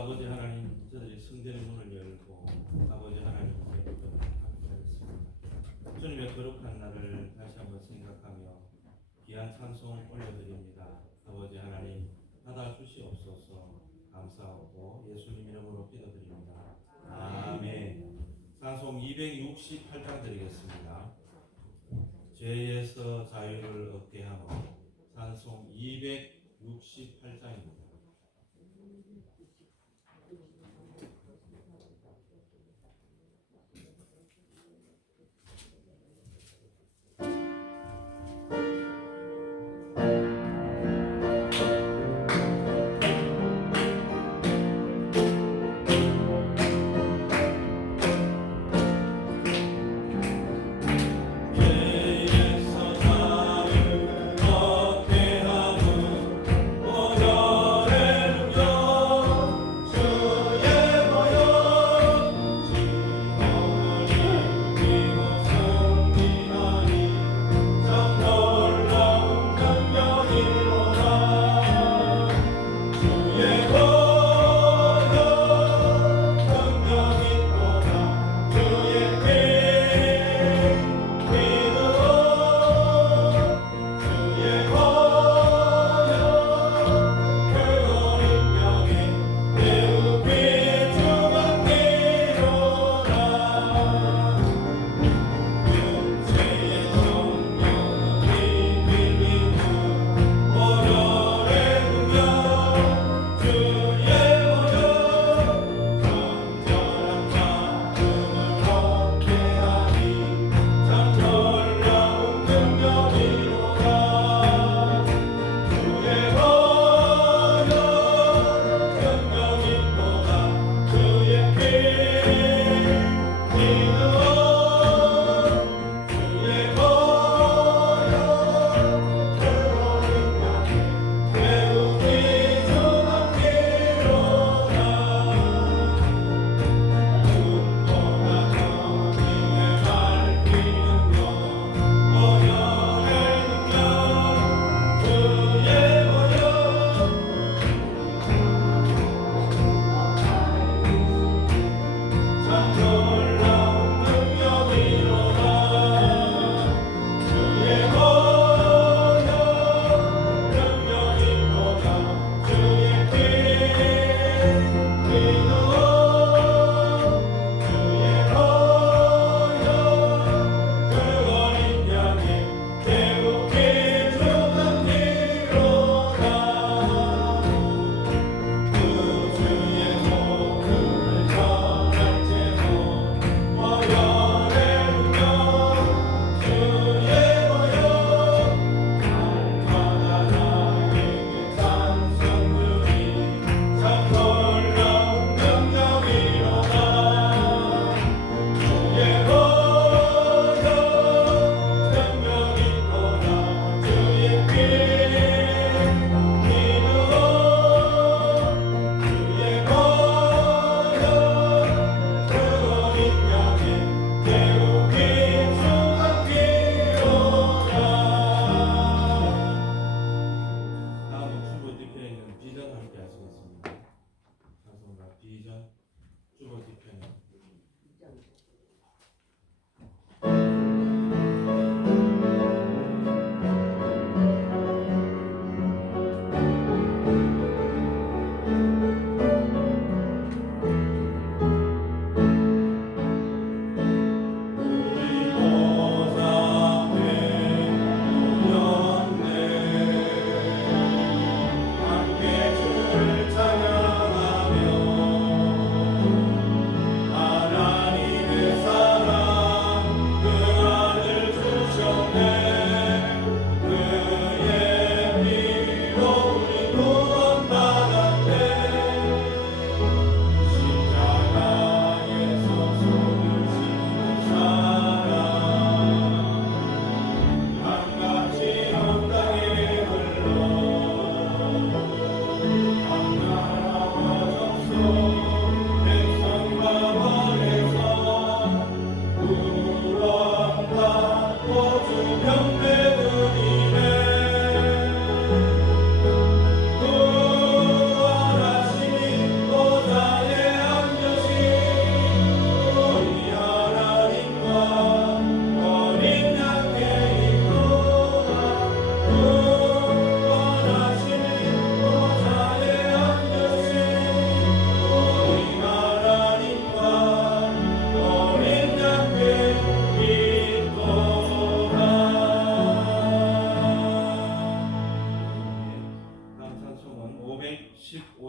아버지 하나님, 저들이 성전의 문을 열고 아버지 하나님께 기도하겠습니다. 주님의 거룩한 날을 다시 한번 생각하며 귀한 찬송 올려드립니다. 아버지 하나님 받아주시옵소서. 감사하고 예수님 이름으로 기도드립니다. 아멘. 찬송 268장 드리겠습니다. 죄에서 자유를 얻게 하고 찬송 268장입니다. 죄에서 자유를 얻게 하고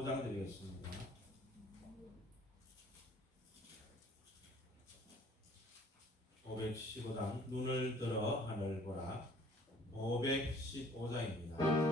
5장 드리겠습니다. 515장 눈을 들어 하늘 보라. 515장입니다.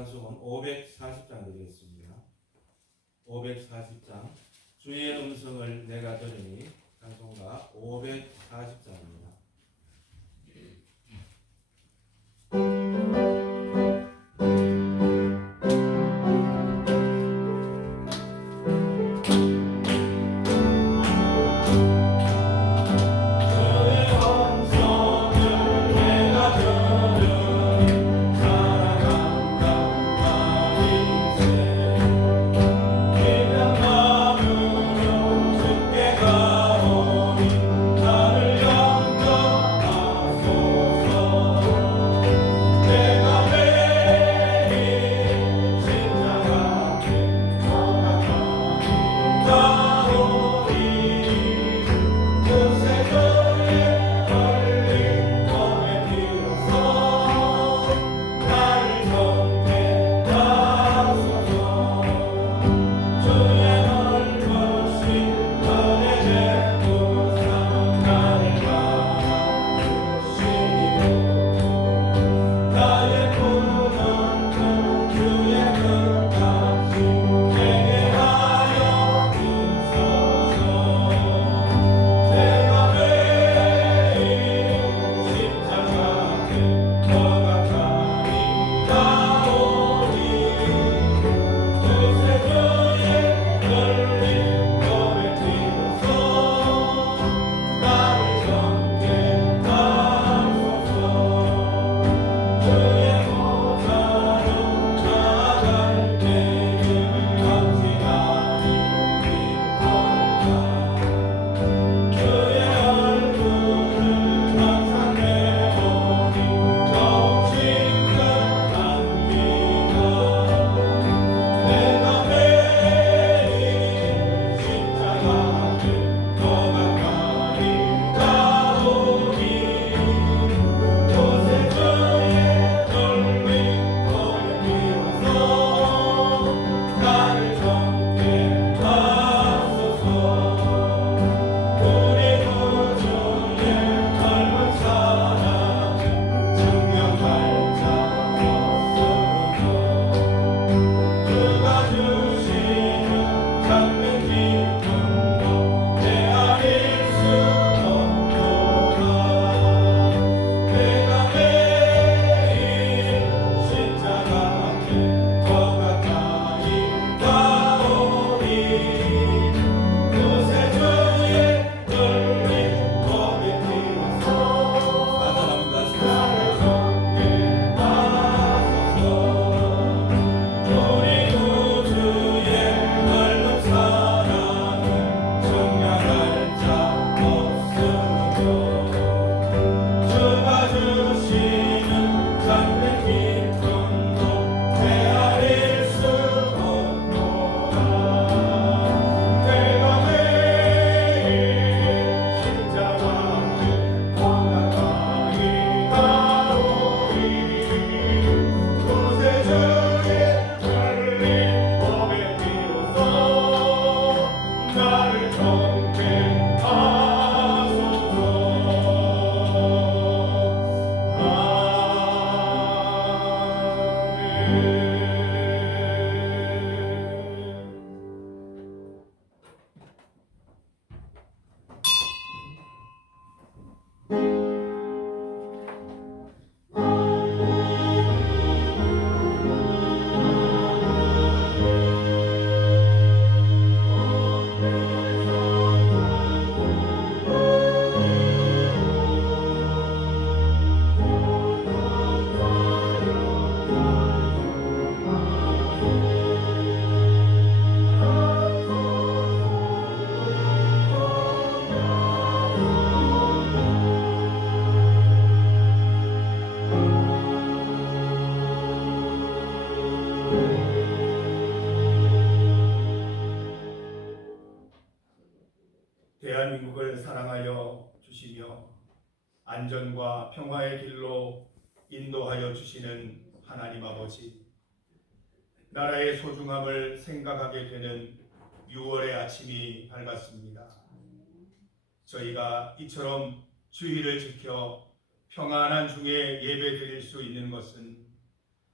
찬송은 540장 드리겠습니다. 540장 주의 음성을 내가 들으니 찬송가 540장입니다. 대한민국을 사랑하여 주시며 안전과 평화의 길로 인도하여 주시는 하나님 아버지, 나라의 소중함을 생각하게 되는 6월의 아침이 밝았습니다. 저희가 이처럼 주의를 지켜 평안한 중에 예배 드릴 수 있는 것은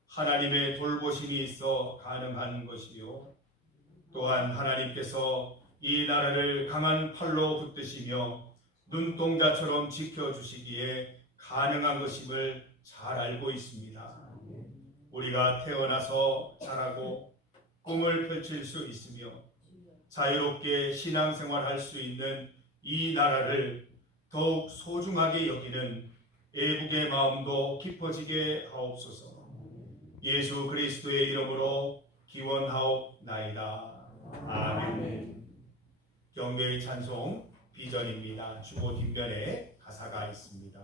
하나님의 돌보심이 있어 가능한 것이요, 또한 하나님께서 이 나라를 강한 팔로 붙드시며 눈동자처럼 지켜주시기에 가능한 것임을 잘 알고 있습니다. 우리가 태어나서 자라고 꿈을 펼칠 수 있으며 자유롭게 신앙생활할 수 있는 이 나라를 더욱 소중하게 여기는 애국의 마음도 깊어지게 하옵소서. 예수 그리스도의 이름으로 기원하옵나이다. 아멘. 경배의 찬송 비전입니다. 주보 뒷면에 가사가 있습니다.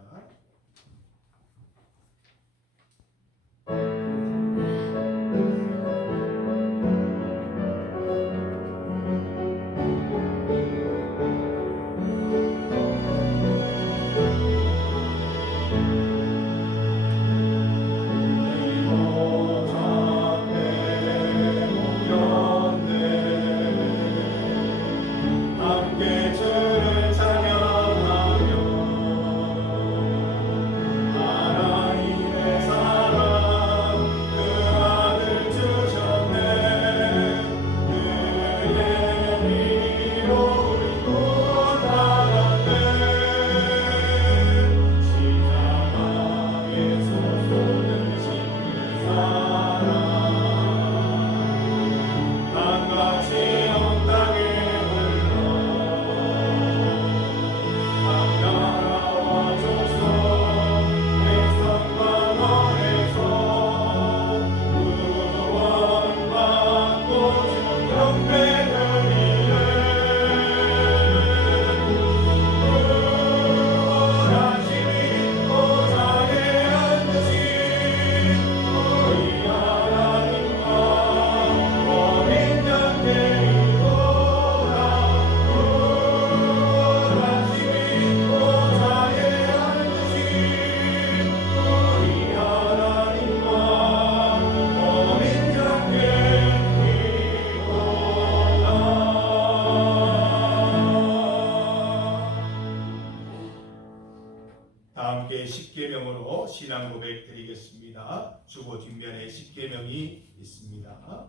십계명으로 신앙 고백 드리겠습니다. 주보 뒷면에 십계명이 있습니다.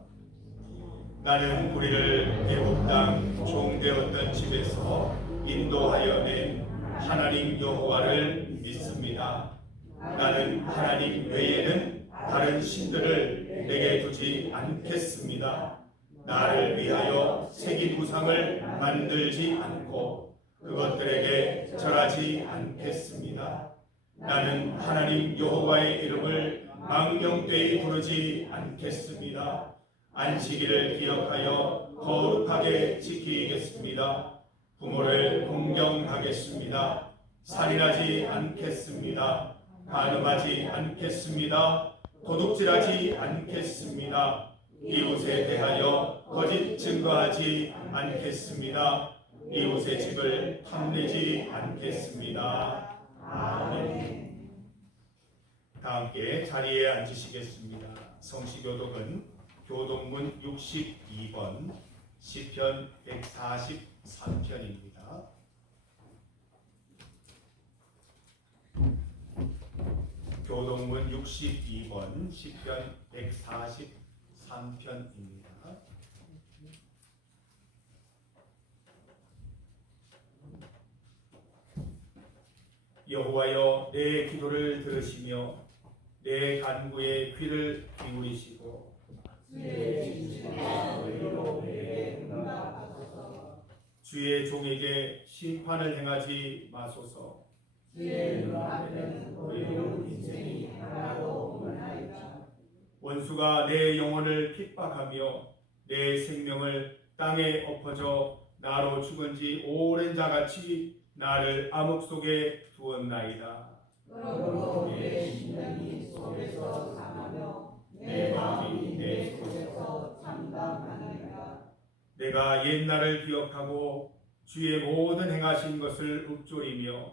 나는 우리를 애굽 땅 종되었던 집에서 인도하여 낸 하나님 여호와를 믿습니다. 나는 하나님 외에는 다른 신들을 내게 두지 않겠습니다. 나를 위하여 새긴 우상을 만들지 않고 그것들에게 절하지 않겠습니다. 나는 하나님 여호와의 이름을 망령되이 부르지 않겠습니다. 안식일을 기억하여 거룩하게 지키겠습니다. 부모를 공경하겠습니다. 살인하지 않겠습니다. 간음하지 않겠습니다. 도둑질하지 않겠습니다. 이웃에 대하여 거짓 증거하지 않겠습니다. 이웃의 집을 탐내지 않겠습니다. 아멘. 다 함께 자리에 앉으시겠습니다. 성시교독은 교독문 62번, 시편 143편입니다. 교독문 62번, 시편 143 43편입니다. 여호와여 내 기도를 들으시며 내 간구에 귀를 기울이시고 주의 종에게 심판을 행하지 마소서. 원수가 내 영혼을 핍박하며 내 생명을 땅에 엎어져 나로 죽은 지 오랜 자같이 나를 암흑 속에 두었나이다. 그러므로 내 심령이 속에서 상하며 내 마음이 내 속에서 참담하나이다. 내가 옛날을 기억하고 주의 모든 행하신 것을 읊조리며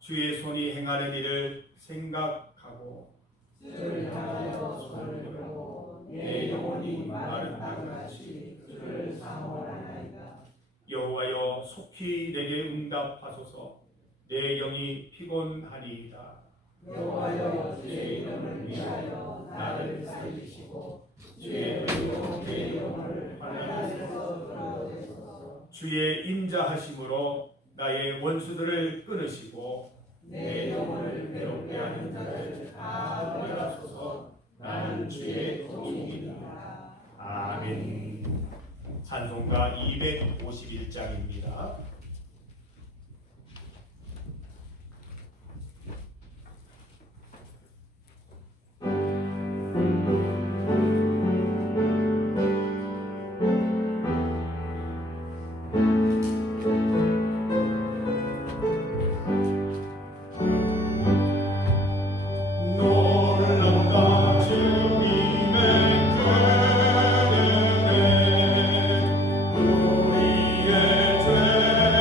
주의 손이 행하는 일을 생각하고 주를 향하여 손을 들고 내 영혼이 마른 땅같이 주를 사모하나이다. 여호와여 속히 내게 응답하소서. 내 영이 피곤하니이다. 여호와여 주의 이름을 위하여 나를 살리시고 주의 의로 내 영혼을 환난에서 끌어내소서. 주의 인자하심으로 나의 원수들을 끊으시고 내 영혼을 괴롭게 하는 자를 다 버려소서. 나는 주의 종이니라. 아멘. 찬송가 251장입니다. 우리의 죄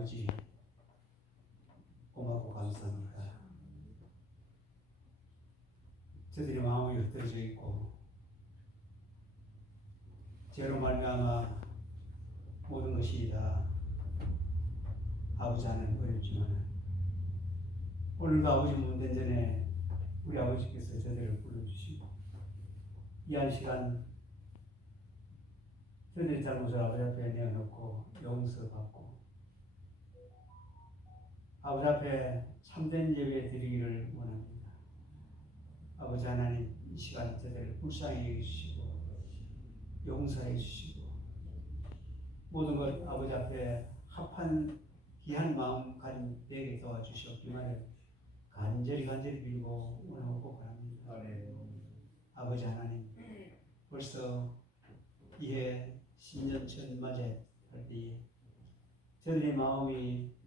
아버지 고맙고 감사합니다. 저들의 마음이 흩어져 있고 죄로 말미암아 모든 것이 다 아버지 안에는 어렵지만 오늘도 아버지 문대 전에 우리 아버지께서 저들을 불러주시고 이 한 시간 저들의 잘못을 아버지 앞에 내어놓고 용서받고 아버지 앞에 참된 예배 드리기를 원합니다. 아버지 하나님 이 시간 저들을 불쌍히 여기주시고 용서해 주시고 모든 것 아버지 앞에 합한 귀한 마음 가진 되게 도와주시옵기만을 간절히 빌고 원하고 바랍니다. 아버지 하나님 벌써 이해 10년 전 맞이할 때에 저들의 마음이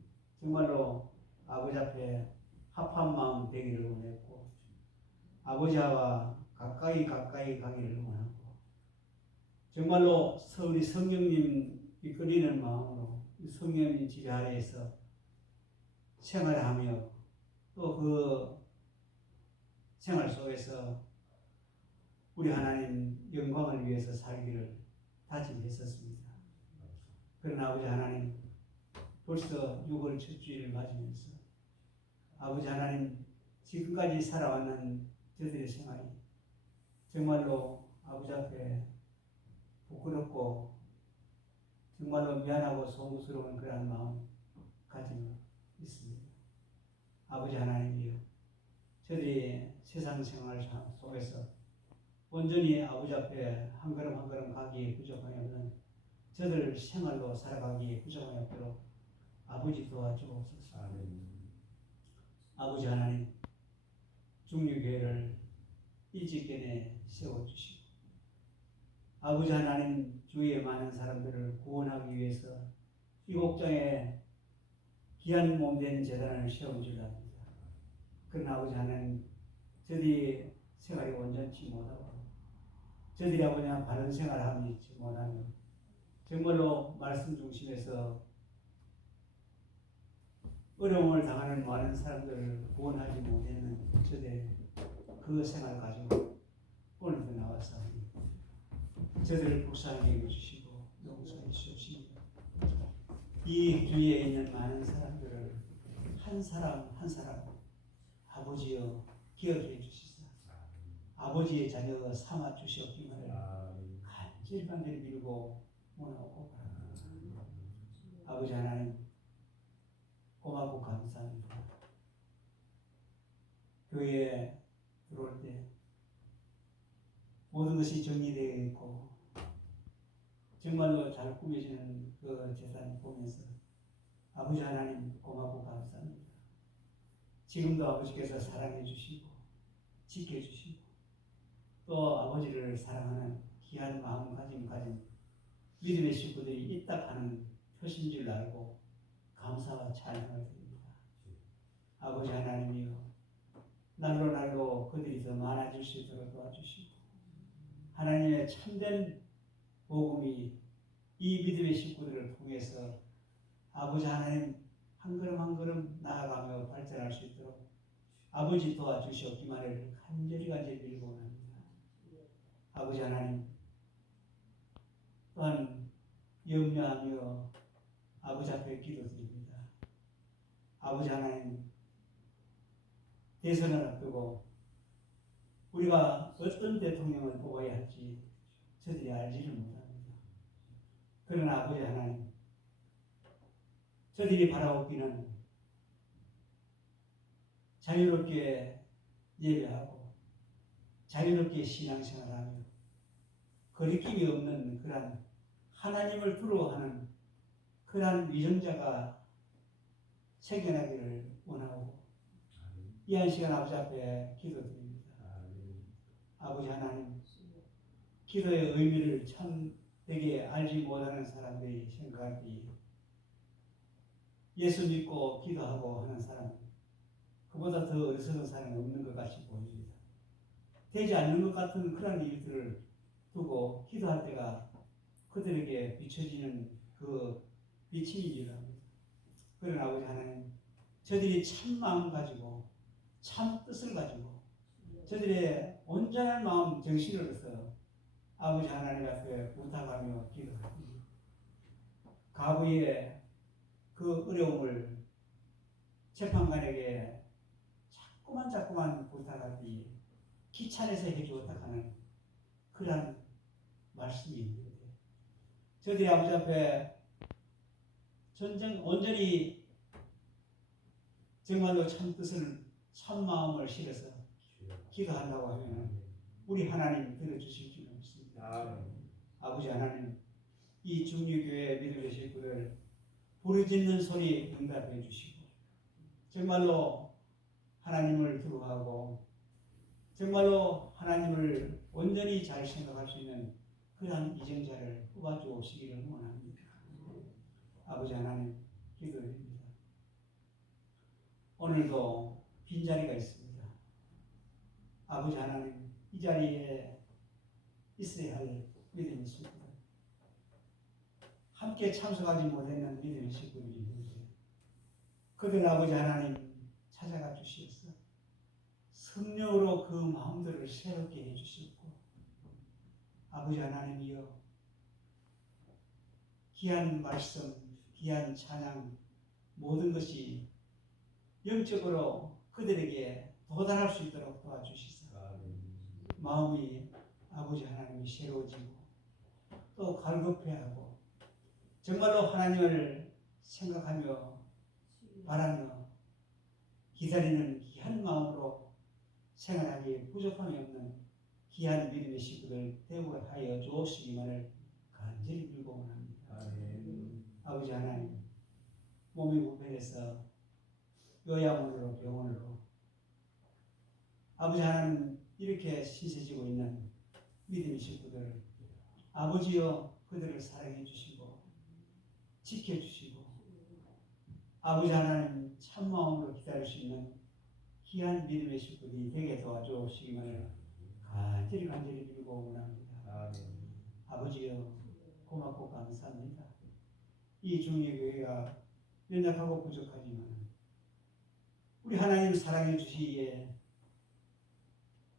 정말로 아버지 앞에 합한 마음 되기를 원했고 아버지와 가까이 가기를 원하고 정말로 우리 성령님 이끌리는 마음으로 성령님 지배 아래에서 생활하며 또 그 생활 속에서 우리 하나님 영광을 위해서 살기를 다짐했었습니다. 그러나 아버지 하나님 벌써 6월 첫 주일을 맞으면서 아버지 하나님 지금까지 살아왔는 저들의 생활이 정말로 아버지 앞에 부끄럽고 정말로 미안하고 송구스러운 그런 마음 가지고 있습니다. 아버지 하나님이여 저들이 세상 생활 속에서 온전히 아버지 앞에 한 걸음 한 걸음 가기에 부족함이 없는 저들 생활로 살아가기에 부족함이 없도록 아버지 도와주옵소서. 아버지 하나님 중류교회를 일찍견에 세워주시고 아버지 하나님 주위에 많은 사람들을 구원하기 위해서 이 곡장에 귀한 몸된 재단을 세운 줄 압니다. 그러나 아버지 하나님 저들이 생활이 온전치 못하고 저들이 아버지 바른 생활을 하지 못하며 정말로 말씀 중심에서 어려움을 당하는 많은 사람들을 구원하지 못했는 저들의 그 생활을 가지고 오늘도 나와서 저들을 불쌍히 여겨주시고 용서해 주시옵시고 이 주위에 있는 많은 사람들을 한 사람 한 사람 아버지여 기억해 주시사 아버지의 자녀 삼아 주시옵기만을 간절히 빌고 원하고 바랍니다. 아버지 하나님 고맙고 감사합니다. 교회에 들어올 때 모든 것이 정리되어 있고 정말로 잘 꾸며지는 그 재산 보면서 아버지 하나님 고맙고 감사합니다. 지금도 아버지께서 사랑해 주시고 지켜주시고 또 아버지를 사랑하는 귀한 마음가짐 가진 믿음의 식구들이 있다 하는 표신 줄 알고 감사와 찬양을 드립니다. 아버지 하나님이여 날로 그들이 더 많아질 수 있도록 도와주시고 하나님의 참된 복음이 이 믿음의 식구들을 통해서 아버지 하나님 한 걸음 한 걸음 나아가며 발전할 수 있도록 아버지 도와주시옵기만을 간절히 빌고 원합니다. 아버지 하나님 또한 염려하며 아버지 앞에 기도드립니다. 아버지 하나님 대선을 앞두고 우리가 어떤 대통령을 뽑아야 할지 저들이 알지를 못합니다. 그러나 아버지 하나님 저들이 바라옵기는 자유롭게 예배하고 자유롭게 신앙생활하며 거리낌이 없는 그러한 하나님을 두려워하는 그러한 위정자가 생겨나기를 원하고 이 한 시간 아버지 앞에 기도드립니다. 아버지 하나님 기도의 의미를 참되게 알지 못하는 사람들이 생각할 때 예수 믿고 기도하고 하는 사람 그보다 더 어리석은 사람이 없는 것 같이 보입니다. 되지 않는 것 같은 그런 일들을 두고 기도할 때가 그들에게 비춰지는 그 비침이라고 합니다. 그런 아버지 하나님, 저들이 참 마음 가지고 참 뜻을 가지고 저들의 온전한 마음 정신으로서 아버지 하나님 앞에 부탁하며 기도합니다. 가부의 그 어려움을 재판관에게 자꾸만 부탁하니 귀찮아서 해주었다 하는 그런 말씀이 있는데, 저들이 아버지 앞에 온전히 정말로 참 뜻을 참 마음을 실어서 기도한다고 하면 우리 하나님 들어주실 줄 믿습니다. 아버지 하나님, 이 중리교회 믿음의 식구들 부르짖는 소리 응답해 주시고 정말로 하나님을 두려워하고 정말로 하나님을 온전히 잘 생각할 수 있는 그러한 이정자를 뽑아주시기를 원합니다. 아버지 하나님, 기도드립니다. 오늘도 빈자리가 있습니다. 아버지 하나님, 이 자리에 있어야 할 믿음의 식구들, 함께 참석하지 못했는 믿음의 식구들이 있는데 그들 아버지 하나님 찾아가 주시옵소서. 성령으로 그 마음들을 새롭게 해주시고, 아버지 하나님이여, 귀한 말씀, 귀한 찬양, 모든 것이 영적으로 그들에게 도달할 수 있도록 도와주시소. 마음이 아버지 하나님이 새로워지고 또 갈급해하고 정말로 하나님을 생각하며 바라며 기다리는 귀한 마음으로 생활하기에 부족함이 없는 귀한 믿음의 식구들 대우하여 주옵시기만을 간절히 빌고 원합니다. 아버지 하나님, 몸이 불편해서 요양원으로 병원으로 아버지 하나님 이렇게 신세지고 있는 믿음의 식구들, 아버지여 그들을 사랑해 주시고 지켜주시고 아버지 하나님 참마음으로 기다릴 수 있는 귀한 믿음의 식구들이 되게 도와주시기만을 간절히 빌고 원합니다. 아버지여 고맙고 감사합니다. 이 중리교회가 연약하고 부족하지만 우리 하나님 사랑해 주시기에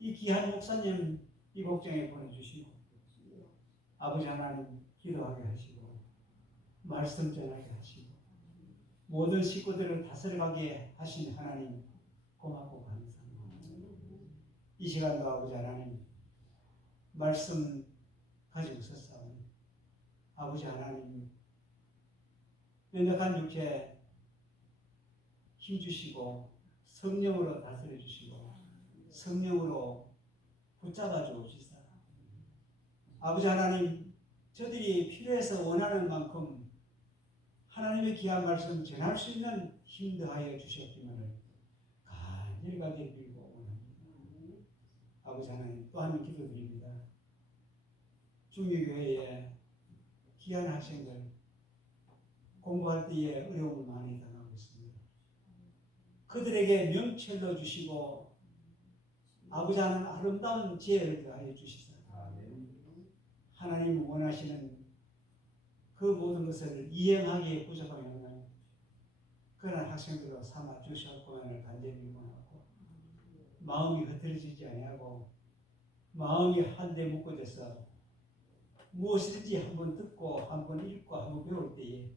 이 귀한 목사님 이 복장에 보내주시고 아버지 하나님 기도하게 하시고 말씀 전하게 하시고 모든 식구들을 다스려가게 하신 하나님 고맙고 감사합니다. 이 시간도 아버지 하나님 말씀 가지고 서싸우니 아버지 하나님 연약한 육체 힘주시고 성령으로 다스려 주시고 성령으로 붙잡아 주옵시사. 아버지 하나님, 저들이 필요해서 원하는 만큼 하나님의 귀한 말씀 전할 수 있는 힘 더하여 주셨기만을 간절히 빌고 원합니다. 아버지 하나님, 또 한 번 기도드립니다. 중리교회에 귀한 학생들 공부할 때에 어려움을 많이 당하고 있습니다. 그들에게 명철로 주시고 아버지 하나님 아름다운 지혜를 더하여 주시사 하나님 원하시는 그 모든 것을 이행하기에 부족함이 없는 그런 학생들로 삼아 주셨구만을 간절히 원하고 마음이 흐트러지지 아니하고 마음이 한데 묶어져서 무엇이든지 한번 듣고 한번 읽고 한번 배울 때에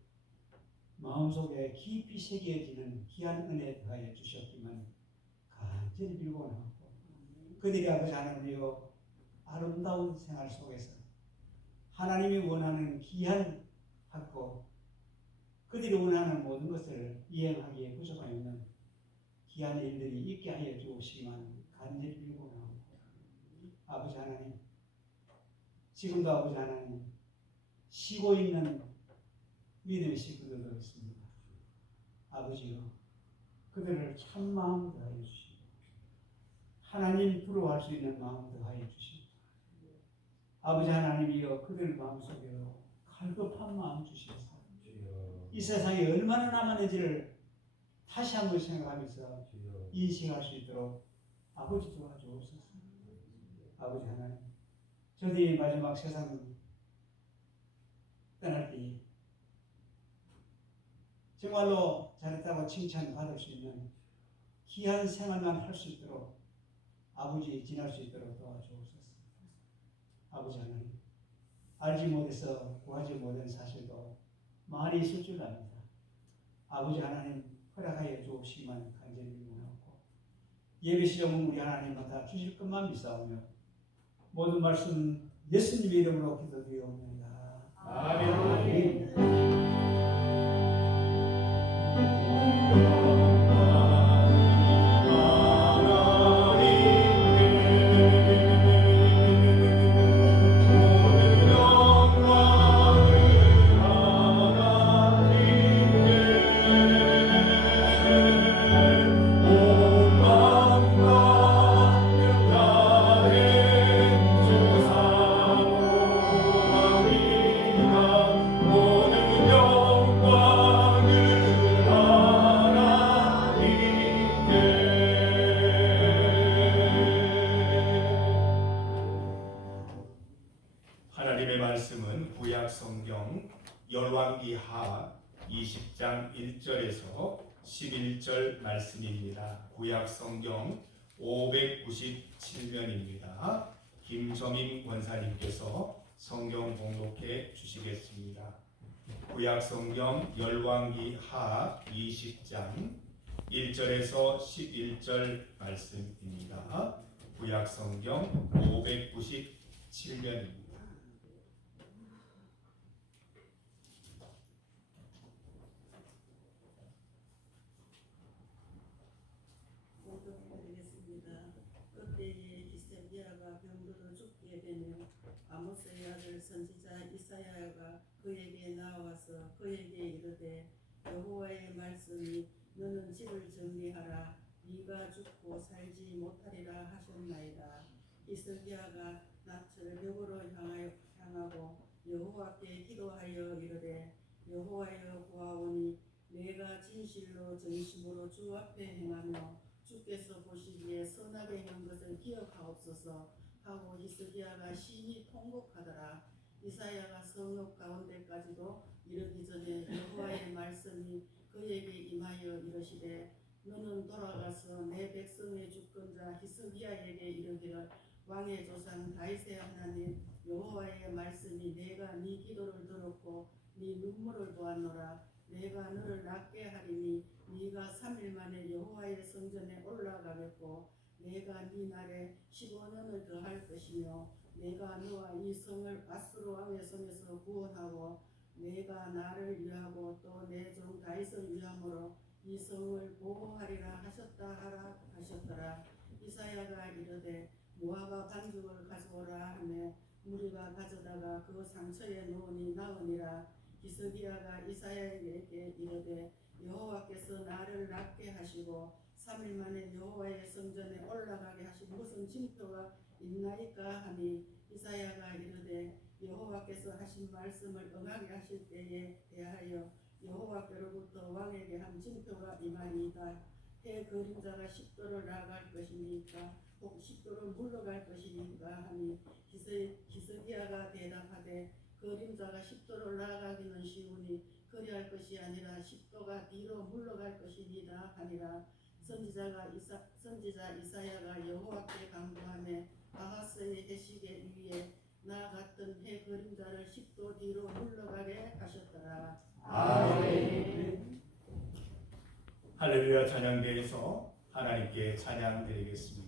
마음속에 깊이 새겨지는 귀한 은혜 더하여 주셨기만 간절히 빌고 원하고 그들이 아버지 하나님이여 아름다운 생활 속에서 하나님이 원하는 귀한 학고 그들이 원하는 모든 것을 이행하기에 부족함이 없는 귀한 일들이 있게 하여 주시기만 간절히 빌고 원하고 아버지 하나님 지금도 아버지 하나님 쉬고 있는 믿음의 식구들도 있습니다. 아버지요 그들을 참 마음 더하여 주시고 하나님 두려워할 수 있는 마음 더하여 주시고 아버지 하나님이여 그들 마음속에 갈급한 마음 주시옵소서. 이 세상에 얼마나 남았는지를 다시 한번 생각하면서 인식할 수 있도록 아버지 도와주옵소서. 아버지 하나님 저들이 마지막 세상 떠날 때 아버지 하나님 정말로 잘했다고 칭찬받을 수 있는 귀한 생활만 할 수 있도록 아버지 지날 수 있도록 도와주옵소서. 아버지 하나님, 알지 못해서 구하지 못한 사실도 많이 있을 줄 압니다. 아버지 하나님 허락하여 주옵시기만 간절히 원하고 예배 시험은 우리 하나님 다 주실 것만 믿사오며 모든 말씀 예수님의 이름으로 기도드리옵나이다. 아멘. 하나님의 말씀은 구약 성경 열왕기하 20장 1절에서 11절 말씀입니다. 구약 성경 597면입니다. 김정임 권사님께서 성경 봉독해 주시겠습니다. 구약 성경 열왕기하 20장 1절에서 11절 말씀입니다. 구약 성경 597면입니다. 그때에 히스기야가 병들어 죽게 되며 아모스의 아들 선지자 이사야가 그에게 나와서 그에게 이르되 여호와의 말씀이 너는 집을 정리하라 네가 죽고 살지 못하리라 하셨나이다. 히스기야가 낯을 벽으로 향하고 여호와께 기도하여 이르되 여호와여 구하오니 내가 진실로 전심으로 주 앞에 행하며 주께서 보시기에 선하게 한 것을 기억하옵소서 하고 히스기야가 심히 통곡하더라. 이사야가 성읍 가운데까지도 이르기 전에 여호와의 말씀이 그에게 임하여 이르시되 너는 돌아가서 내 백성의 주권자 히스기야에게 이르기를 왕의 조상 다윗의 하나님 여호와의 말씀이 내가 네 기도를 들었고 네 눈물을 보았노라. 내가 너를 낫게 하리니 네가 3일 만에 여호와의 성전에 올라가겠고 내가 네 날에 15년을 더할 것이며 내가 너와 이 성을 아수르 왕의 손에서 구원하고 내가 나를 위하고 또 내 종 다윗을 위함으로 이 성을 보호하리라 하셨더라. 이사야가 이르되 모아가 반죽을 가져오라 하며 무리가 가져다가 그 상처에 놓으니 나으니라. 히스기야가 이사야에게 이르되 여호와께서 나를 낫게 하시고 3일 만에 여호와의 성전에 올라가게 하신 무슨 징표가 있나이까 하니 이사야가 이르되 여호와께서 하신 말씀을 응하게 하실 때에 대하여 여호와께로부터 왕에게 한 징표가 임하니이다. 해 그림자가 십도를 나아갈 것이니까 혹 십도를 물러갈 것이니까 하니 히스기야가 대답하되 그림자가 십도를 나아가기는 쉬우니 그리할 것이 아니라 십도가 뒤로 물러갈 것이니라 하니라. 선지자 이사야가 여호와께 간구하며 아하스의 해시계 위에 나아갔던 해 그림자를 십도 뒤로 물러가게 하셨더라. 아멘. 할렐루야 찬양대에서 하나님께 찬양드리겠습니다.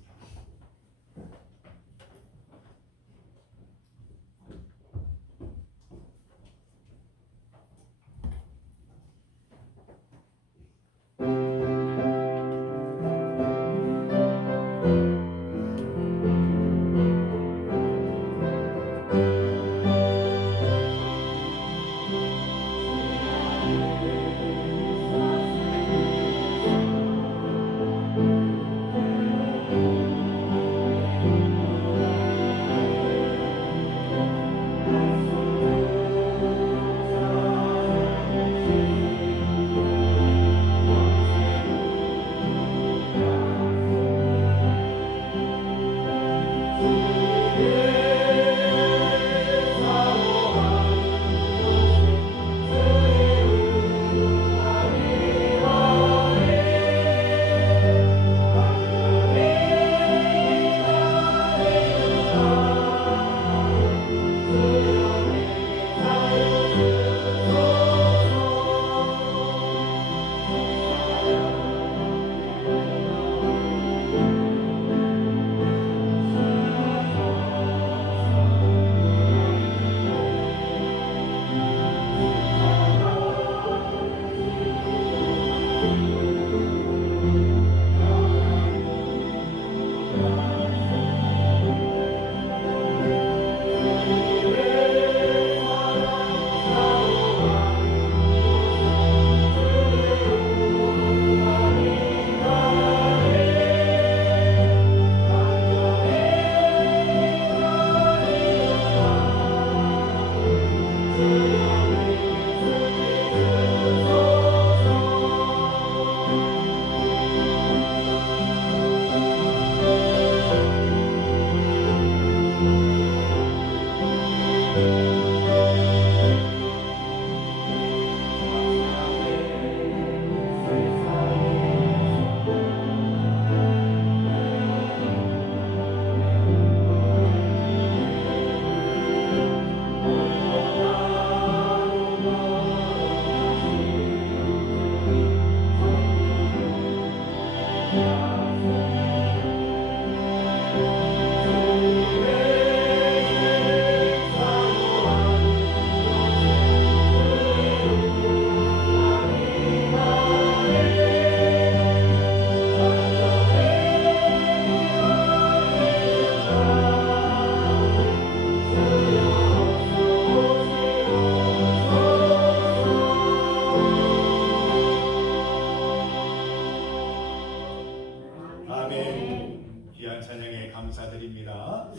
귀한 찬양에 감사드립니다.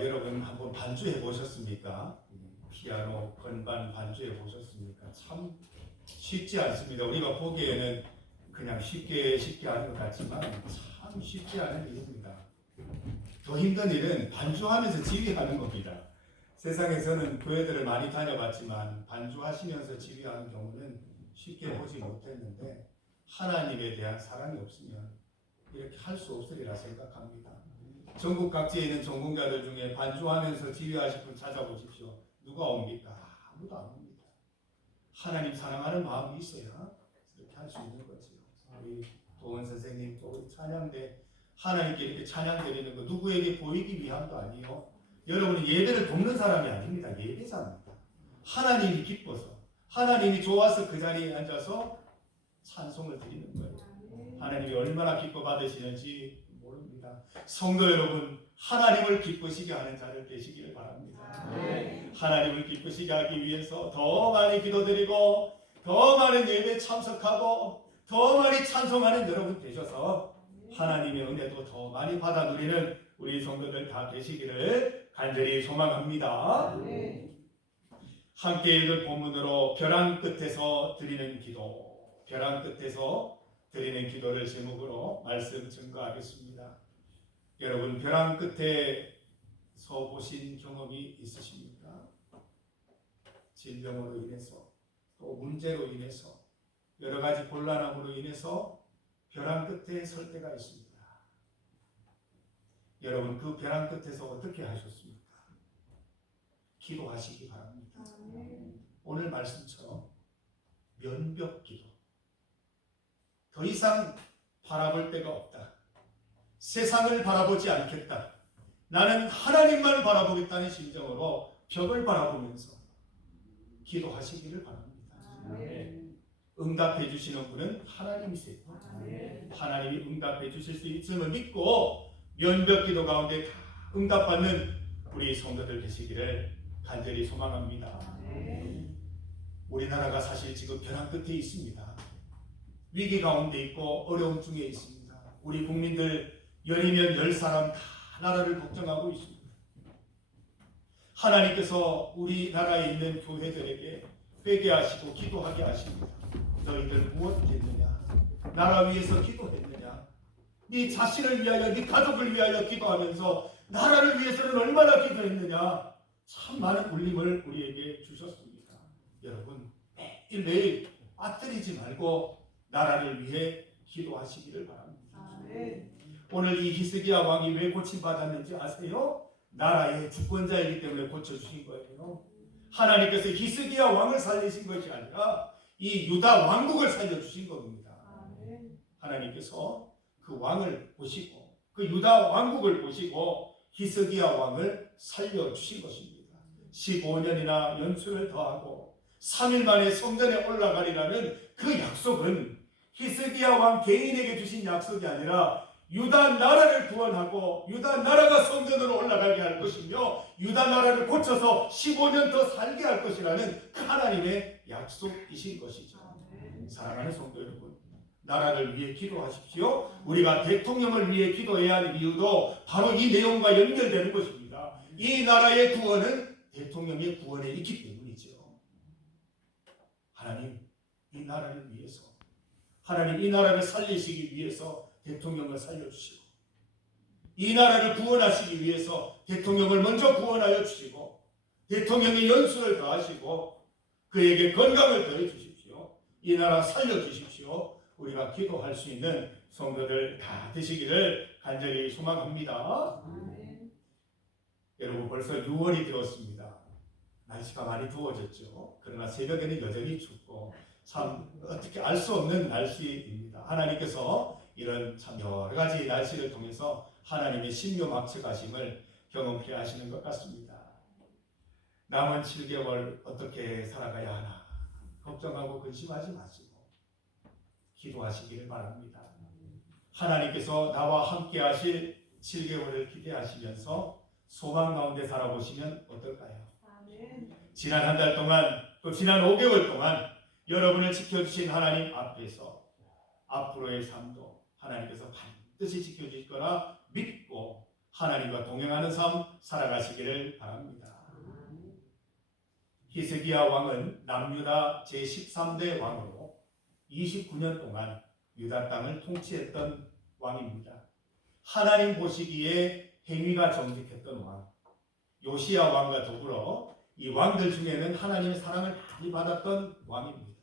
여러분 한번 반주해 보셨습니까? 피아노 건반 반주해 보셨습니까? 참 쉽지 않습니다. 우리가 보기에는 그냥 쉽게 하는 것 같지만 참 쉽지 않은 일입니다. 더 힘든 일은 반주하면서 지휘하는 겁니다. 세상에서는 교회들을 많이 다녀봤지만 반주하시면서 지휘하는 경우는 쉽게 보지 못했는데 하나님에 대한 사랑이 없으면 이렇게 할 수 없으리라 생각합니다. 전국 각지에 있는 전공자들 중에 반주하면서 지휘하실 분 찾아보십시오. 누가 옵니까? 아무도 안 옵니다. 하나님 사랑하는 마음이 있어야 이렇게 할 수 있는 거죠. 우리 도원 선생님 또 우리 찬양대 하나님께 이렇게 찬양 드리는 거 누구에게 보이기 위함도 아니요. 여러분은 예배를 돕는 사람이 아닙니다. 예배자입니다. 하나님이 기뻐서 하나님이 좋아서 그 자리에 앉아서 찬송을 드리는 거예요. 하나님이 얼마나 기뻐 받으시는지 모릅니다. 성도 여러분, 하나님을 기쁘시게 하는 자들 되시기를 바랍니다. 하나님을 기쁘시게 하기 위해서 더 많이 기도드리고 더 많은 예배에 참석하고 더 많이 찬송하는 여러분 되셔서 하나님의 은혜도 더 많이 받아 누리는 우리 성도들 다 되시기를 간절히 소망합니다. 함께 읽을 본문으로 벼랑 끝에서 드리는 기도, 벼랑 끝에서 드리는 기도를 제목으로 말씀 증거하겠습니다. 여러분 벼랑 끝에 서 보신 경험이 있으십니까? 질병으로 인해서 또 문제로 인해서 여러 가지 곤란함으로 인해서 벼랑 끝에 설 때가 있습니다. 여러분 그 벼랑 끝에서 어떻게 하셨습니까? 기도하시기 바랍니다. 오늘 말씀처럼 면벽 기도. 더 이상 바라볼 데가 없다. 세상을 바라보지 않겠다. 나는 하나님만 바라보겠다는 심정으로 벽을 바라보면서 기도하시기를 바랍니다. 응답해 주시는 분은 하나님이세요. 하나님이 응답해 주실 수 있음을 믿고 면벽 기도 가운데 다 응답받는 우리 성도들 되시기를 간절히 소망합니다. 우리나라가 사실 지금 벼랑 끝에 있습니다. 위기 가운데 있고 어려움 중에 있습니다. 우리 국민들 열이면 10사람 다 나라를 걱정하고 있습니다. 하나님께서 우리나라에 있는 교회들에게 회개하시고 기도하게 하십니다. 너희들 무엇했느냐? 나라 위해서 기도했느냐? 네 자신을 위하여 네 가족을 위하여 기도하면서 나라를 위해서는 얼마나 기도했느냐? 참 많은 울림을 우리에게 주셨습니다. 여러분 매일 빠뜨리지 말고 나라를 위해 기도하시기를 바랍니다. 오늘 이 히스기야 왕이 왜 고침받았는지 아세요? 나라의 주권자이기 때문에 고쳐주신 거예요. 하나님께서 히스기야 왕을 살리신 것이 아니라 이 유다 왕국을 살려주신 겁니다. 하나님께서 그 왕을 보시고 그 유다 왕국을 보시고 히스기야 왕을 살려주신 것입니다. 15년이나 연수를 더하고 3일 만에 성전에 올라가리라는 그 약속은 히스기야 왕 개인에게 주신 약속이 아니라 유다 나라를 구원하고 유다 나라가 성전으로 올라가게 할 것이며 유다 나라를 고쳐서 15년 더 살게 할 것이라는 그 하나님의 약속이신 것이죠. 사랑하는 성도 여러분, 나라를 위해 기도하십시오. 우리가 대통령을 위해 기도해야 하는 이유도 바로 이 내용과 연결되는 것입니다. 이 나라의 구원은 대통령의 구원에 있기 때문이죠. 하나님 이 나라를 위해서, 하나님 이 나라를 살리시기 위해서 대통령을 살려주시고 이 나라를 구원하시기 위해서 대통령을 먼저 구원하여 주시고 대통령의 연수를 더하시고 그에게 건강을 더해 주십시오. 이 나라 살려주십시오. 우리가 기도할 수 있는 성도들 다 되시기를 간절히 소망합니다. 여러분 벌써 6월이 되었습니다. 날씨가 많이 더워졌죠. 그러나 새벽에는 여전히 춥고 참 어떻게 알 수 없는 날씨입니다. 하나님께서 이런 참 여러 가지 날씨를 통해서 하나님의 신묘막측하심을 경험케 하시는 것 같습니다. 남은 7개월 어떻게 살아가야 하나 걱정하고 근심하지 마시고 기도하시기를 바랍니다. 하나님께서 나와 함께 하실 7개월을 기대하시면서 소망 가운데 살아보시면 어떨까요? 지난 한 달 동안 또 지난 5개월 동안 여러분을 지켜주신 하나님 앞에서 앞으로의 삶도 하나님께서 뜻이 지켜질 거라 믿고 하나님과 동행하는 삶 살아가시기를 바랍니다. 히스기야 왕은 남유다 제13대 왕으로 29년 동안 유다 땅을 통치했던 왕입니다. 하나님 보시기에 행위가 정직했던 왕, 요시야 왕과 더불어 이 왕들 중에는 하나님의 사랑을 많이 받았던 왕입니다.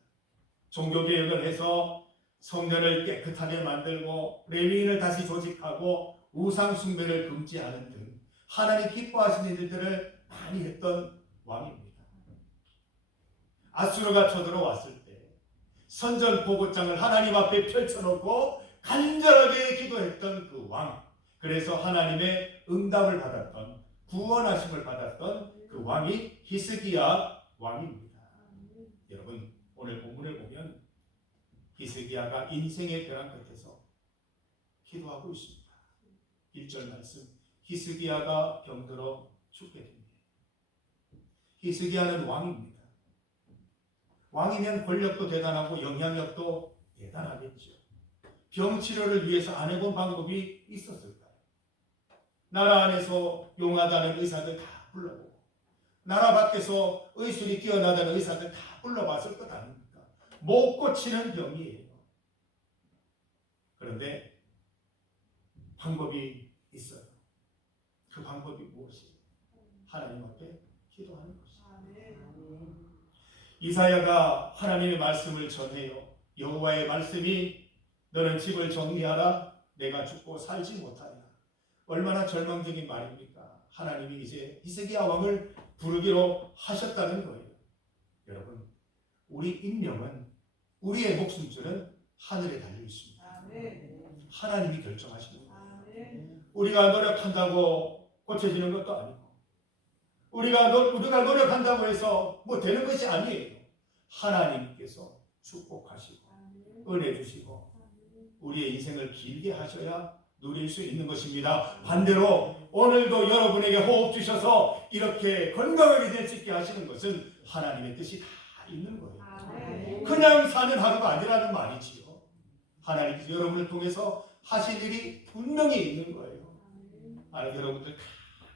종교개혁을 해서 성전을 깨끗하게 만들고 레위인을 다시 조직하고 우상 숭배를 금지하는 등 하나님 기뻐하시는 일들을 많이 했던 왕입니다. 아수르가 쳐들어왔을 때 선전 보고장을 하나님 앞에 펼쳐놓고 간절하게 기도했던 그 왕, 그래서 하나님의 응답을 받았던, 구원하심을 받았던 그 왕이 히스기야 왕입니다. 여러분, 오늘 본문을 보면 히스기야가 인생의 벼랑 끝에서 기도하고 있습니다. 1절 말씀, 히스기야가 병들어 죽게 됩니다. 히스기야는 왕입니다. 왕이면 권력도 대단하고 영향력도 대단하겠죠. 병치료를 위해서 안 해본 방법이 있었을까요? 나라 안에서 용하다는 의사들 다 불러보고 나라 밖에서 의술이 뛰어나다는 의사들 다 불러봤을 것 아닙니까? 못 고치는 병이에요. 그런데 방법이 있어요. 그 방법이 무엇이에요? 하나님 앞에 기도하는 것이에요. 이사야가 하나님의 말씀을 전해요. 여호와의 말씀이 너는 집을 정리하라. 내가 죽고 살지 못하리라. 얼마나 절망적인 말입니까? 하나님이 이제 히스기야 왕을 부르기로 하셨다는 거예요. 여러분, 우리 인명은, 우리의 목숨줄은 하늘에 달려 있습니다. 하나님이 결정하시는 거예요. 우리가 노력한다고 고쳐지는 것도 아니고 우리가 노력한다고 해서 뭐 되는 것이 아니에요. 하나님께서 축복하시고 은혜 주시고 우리의 인생을 길게 하셔야 누릴 수 있는 것입니다. 반대로 오늘도 여러분에게 호흡 주셔서 이렇게 건강하게 될 수 있게 하시는 것은 하나님의 뜻이 다 있는 거예요. 그냥 사는 하루가 아니라는 말이지요. 하나님께서 여러분을 통해서 하신 일이 분명히 있는 거예요. 여러분들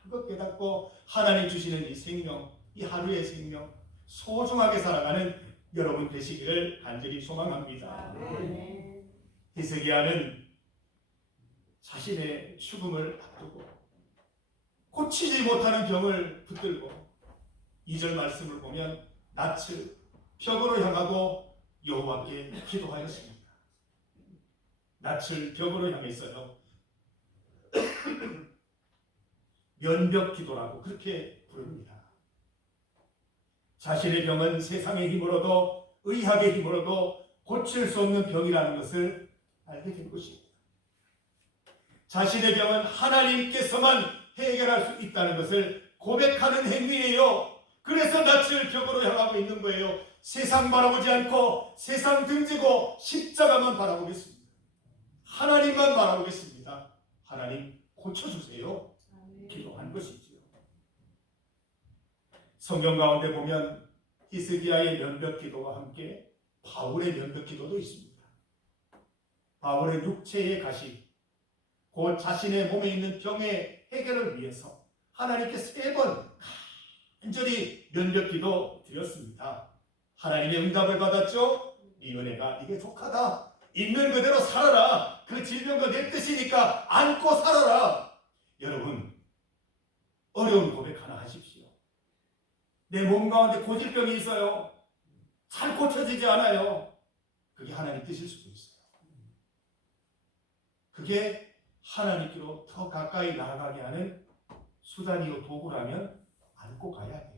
그것 깨닫고 하나님 주시는 이 생명, 이 하루의 생명 소중하게 살아가는 여러분 되시기를 간절히 소망합니다. 히스기야는 자신의 죽음을 앞두고 고치지 못하는 병을 붙들고 2절 말씀을 보면 낯을 벽으로 향하고 여호와께 기도하였습니다. 낯을 벽으로 향했어요. 면벽 기도라고 그렇게 부릅니다. 자신의 병은 세상의 힘으로도 의학의 힘으로도 고칠 수 없는 병이라는 것을 알게 된 것입니다. 자신의 병은 하나님께서만 해결할 수 있다는 것을 고백하는 행위예요. 그래서 낯을 벽으로 향하고 있는 거예요. 세상 바라보지 않고 세상 등지고 십자가만 바라보겠습니다. 하나님만 바라보겠습니다. 하나님 고쳐주세요. 기도한 것이지요. 성경 가운데 보면 히스기야의 면벽 기도와 함께 바울의 면벽 기도도 있습니다. 바울의 육체의 가시, 곧 자신의 몸에 있는 병의 해결을 위해서 하나님께 3번 간절히 면벽 기도 드렸습니다. 하나님의 응답을 받았죠. 이 은혜가 네게 족하다. 있는 그대로 살아라. 그 질병도 내 뜻이니까 안고 살아라. 여러분, 어려운 고백 하나 하십시오. 내 몸 가운데 고질병이 있어요. 잘 고쳐지지 않아요. 그게 하나님 뜻일 수도 있어요. 그게 하나님께로 더 가까이 나아가게 하는 수단이요 도구라면 안고 가야 해요.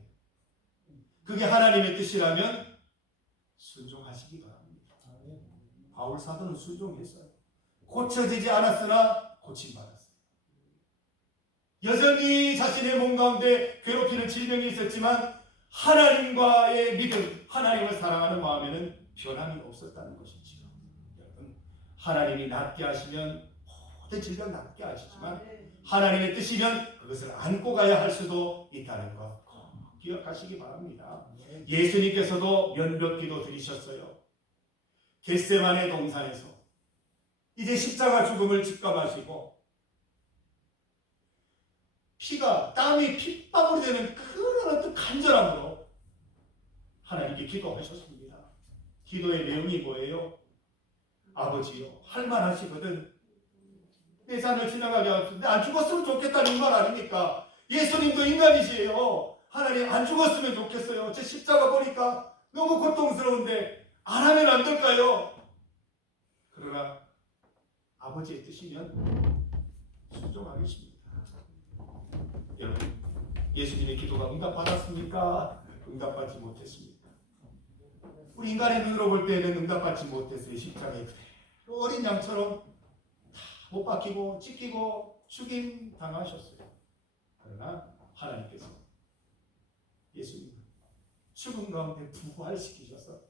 그게 하나님의 뜻이라면 순종하시기 바랍니다. 바울 사도는 순종했어요. 고쳐지지 않았으나 고침받았어요. 여전히 자신의 몸 가운데 괴롭히는 질병이 있었지만 하나님과의 믿음, 하나님을 사랑하는 마음에는 변함이 없었다는 것이지요. 여러분, 하나님이 낫게 하시면 모든 질병 낫게 하시지만 하나님의 뜻이면 그것을 안고 가야 할 수도 있다는 것 기억하시기 바랍니다. 예수님께서도 면벽 기도 드리셨어요. 겟세마네 동산에서 이제 십자가 죽음을 직감하시고 피가 땀이 핏방울이 되는 그런 어떤 간절함으로 하나님께 기도하셨습니다. 기도의 내용이 뭐예요? 아버지요, 할만하시거든 내 산을 지나가게 하옵소서. 안 죽었으면 좋겠다는 말 아닙니까? 예수님도 인간이시에요. 하나님 안 죽었으면 좋겠어요. 제 십자가 보니까 너무 고통스러운데 안 하면 안 될까요? 그러나 아버지의 뜻이면 순종하겠습니다. 여러분, 예수님의 기도가 응답받았습니까? 응답받지 못했습니다. 우리 인간의 눈으로 볼 때는 응답받지 못했어요. 십자가에 그대로 어린 양처럼 다 못 박히고 찢기고 죽임 당하셨어요. 그러나 하나님께서 예수님을 죽음 가운데 부활시키셔서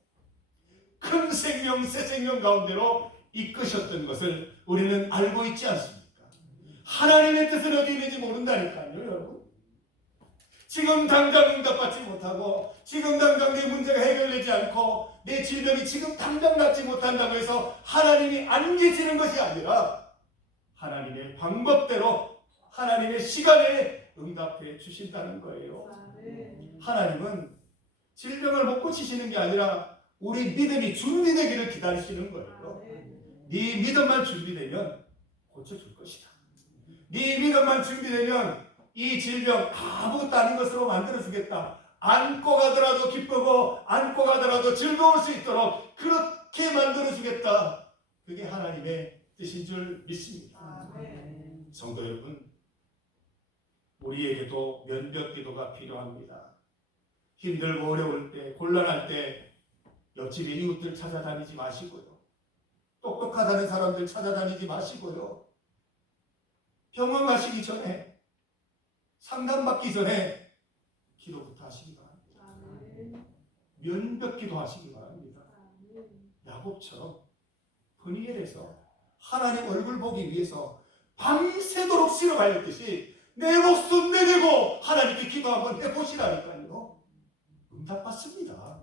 큰 생명, 새 생명 가운데로 이끄셨던 것을 우리는 알고 있지 않습니까? 하나님의 뜻은 어디 있는지 모른다니까요, 여러분. 지금 당장 응답받지 못하고 지금 당장 내 문제가 해결되지 않고 내 질병이 지금 당장 낫지 못한다고 해서 하나님이 안 계시는 것이 아니라 하나님의 방법대로 하나님의 시간에 응답해 주신다는 거예요. 하나님은 질병을 못 고치시는 게 아니라 우리 믿음이 준비되기를 기다리시는 거예요. 네 믿음만 준비되면 고쳐줄 것이다. 네 믿음만 준비되면 이 질병 아무것도 아닌 것으로 만들어주겠다. 안고 가더라도 기쁘고 안고 가더라도 즐거울 수 있도록 그렇게 만들어주겠다. 그게 하나님의 뜻인 줄 믿습니다. 성도 여러분, 우리에게도 면벽기도가 필요합니다. 힘들고 어려울 때, 곤란할 때 옆집의 이웃들 찾아다니지 마시고요. 똑똑하다는 사람들 찾아다니지 마시고요. 병원 가시기 전에, 상담받기 전에 기도부터 하시기 바랍니다. 면벽기도 하시기 바랍니다. 야곱처럼 분이엘에서 하나님 얼굴 보기 위해서 밤새도록 씨름하였듯이 내 목숨 내내고 하나님께 기도 한번 해보시라니까요. 응답받습니다.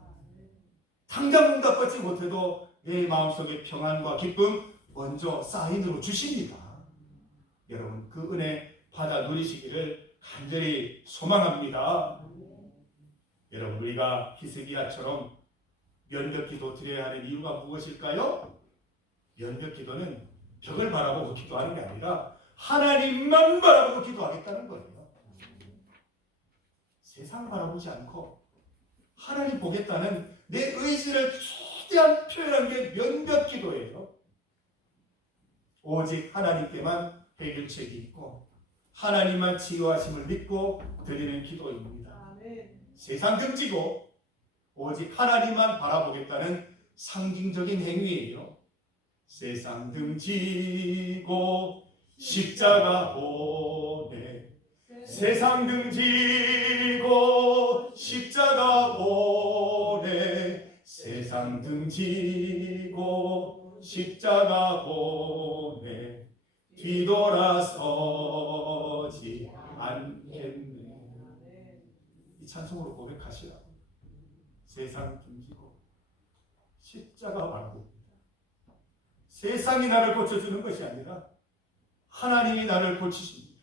당장 응답받지 못해도 내 마음속에 평안과 기쁨 먼저 사인으로 주십니다. 여러분, 그 은혜 받아 누리시기를 간절히 소망합니다. 여러분, 우리가 히스기야처럼 면벽기도 드려야 하는 이유가 무엇일까요? 면벽기도는 벽을 바라보고 기도하는 게 아니라 하나님만 바라보고 기도하겠다는 거예요. 세상 바라보지 않고 하나님 보겠다는 내 의지를 최대한 표현한 게 면벽기도예요. 오직 하나님께만 해결책이 있고 하나님만 치유하심을 믿고 드리는 기도입니다. 세상 등지고 오직 하나님만 바라보겠다는 상징적인 행위예요. 세상 등지고 십자가 보내, 세상 등지고 십자가 보내, 세상 등지고 십자가 보내, 뒤돌아서지 않겠네. 이 찬송으로 고백하시라고. 세상 등지고 십자가 바라봅니다. 세상이 나를 고쳐주는 것이 아니라 하나님이 나를 고치십니다.